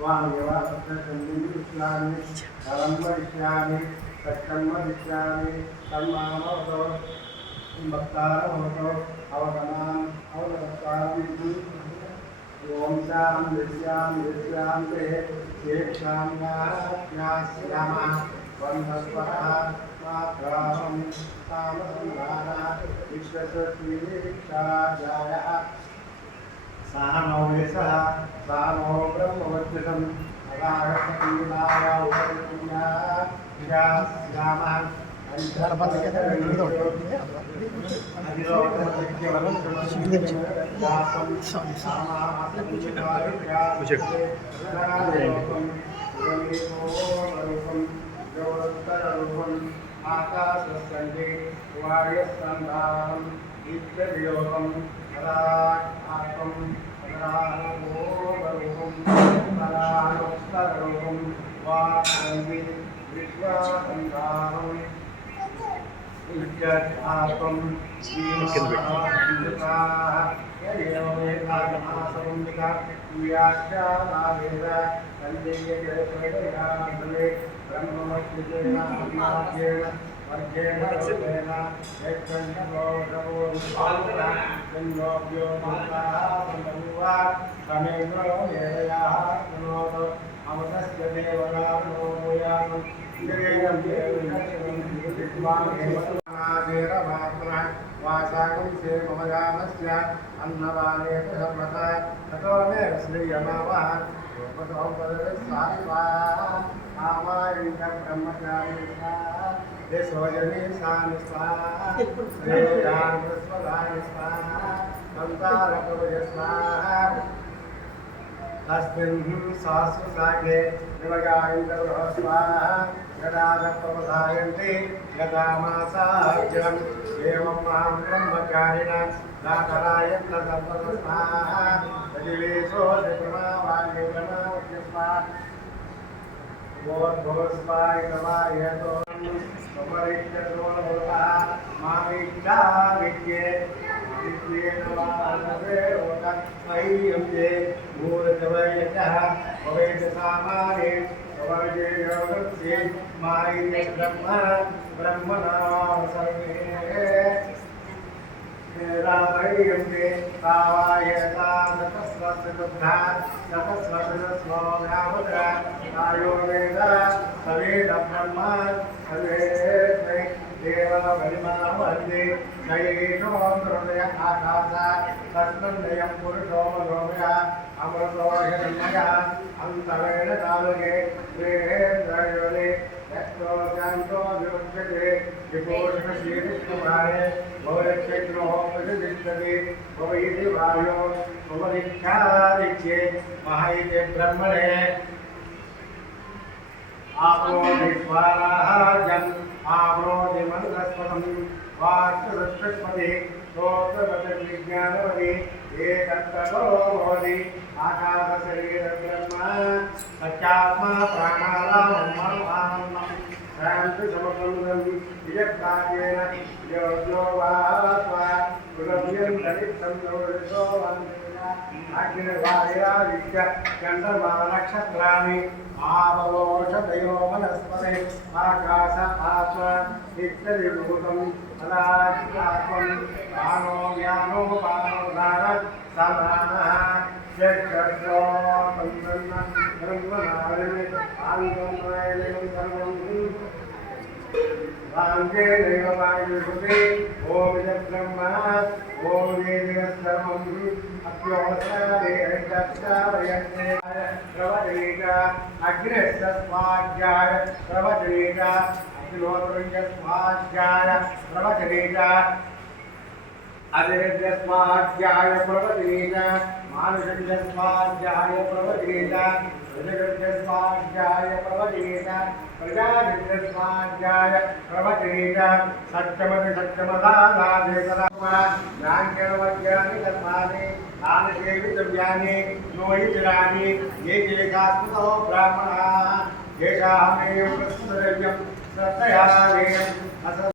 स्वामिवासंदिष्यामि धर्म वदिष्यामि सत्यं वदिष्यामि कर्माणो भक्तारो अवगमान् अवगताम् ओम शाम विश्याम विश्याम ते शेक्षाम यास्यामा वंदस्वहा मात्राहं सामसंधाना विश्वसृष्टिविक्षाजायः सामोवेशः सामो ब्रह्मवज्रतम् अगाहसंविदाय उपरिपुण्या यास्यामा आकाशस्कन्धे वायुस्कन्धानं नित्यवियोगं कदात्मं कदानुरूपं कदानुस्तरूपं वाक्यन्ति विश्वासन्धानं इत्यर्थात्मं श्रीमहासंहिताः ययोवेदागमासंहिता व्याख्यानावेद कन्देयजयप्रयामले ब्रह्ममस्तितेन अन्नाद्येन वर्गेण रूपेण यच्छन्दोषवोऽन्योभ्यो मुक्ताः सन्दनुवा समेन्द्रो वेदयाः पुनोद अमृतस्य देवगानो यामं वासाकं से मम यामस्य अन्नवाने सर्वथा ततो मे श्रीयमावः रूपतो पदस्वाहा आमायितं ब्रह्मचारी स्वाहा देशोजने सान स्वाहा श्रेयान् प्रस्वदाय स्वाहा संतारकवय स्वाहा तस्मिन् सहस्रसाखे देवगायिन्द्रः स्वाहा यदादप्रवधायन्ते यदा मासाज्यम् एवं मां ब्रह्मचारिणां दातरायन्त सर्वस्वाहा यदिवेशो प्रमावाल्ये प्रमावत्य स्वाहा भोस्वाय कवायतो समरित्यतोनोः मामिच्छाविद्ये विद्येन वानवेरोत मह्यं ये भूरजवयतः भवेदसामाने वर्गे योगस्य मायि ब्रह्मणा सर्वे रामयन्ते तावायता सतस्वसुधा सतस्वसुस्वव्यामुद्रा आयो वेद सवेद ब्रह्म सवेद देव गरिमा वन्दे नयेनो हृदय आकाश तस्मन्नयं पुरुषो लोभया अमृतो हिरण्मयः अन्तरेण कालगे वेहेन्द्रयोने यत्रो शान्तो विमुच्यते विपोषणशीलिष्कुमारे भवक्षेत्रो प्रतिष्ठते भवैति वायो भवदीक्षादिच्ये महायते ब्रह्मणे आपनोति स्वाराजम् आपनोति मन्दस्पदं वास्तुरक्षपति स्तोत्रवचनविज्ञानवति एकत्ततो भवति आकाशशरीरब्रह्म सत्यात्मा प्राणानामनोआनन्दं शान्तिसमपन्नं विजक्तायेन योग्यो वा पुरव्यं दरिद्रं दोषो वन्देन अग्निर्वायुरादित्य चन्द्रमानक्षत्राणि आवलोषदयो वनस्पते आकाश आत्मा नित्यविभूतं सदात्मं प्राणो व्यानो पानोदार समानः यक्षो ब्रह्मणारिणे आङ्गं सर्वं वाङ्गेनैव वायुषुते ॐ ब्रह्म ॐ वेदिकस्सर्वम् अप्योऽसादेहश्चावयन्ते प्रवचनेक अग्निस्वाध्याय प्रवचनेक अग्निहोत्रस्वाध्याय प्रवचनेक अदित्यस्वाध्याय प्रवचनेक मानुषस्वाध्याय प्रवचनेक प्रजगस्वाध्याय प्रवचनेक प्रजास्वाध्याय प्रवचनेक सत्यमति सत्यमदादेशरामा ज्ञानवर्ग्यानि धर्माणि नानकेवितव्यानि नोहितराणि ये केकात्मतो ब्राह्मणाः येषामेव प्रस्तुतव्यं श्रद्धया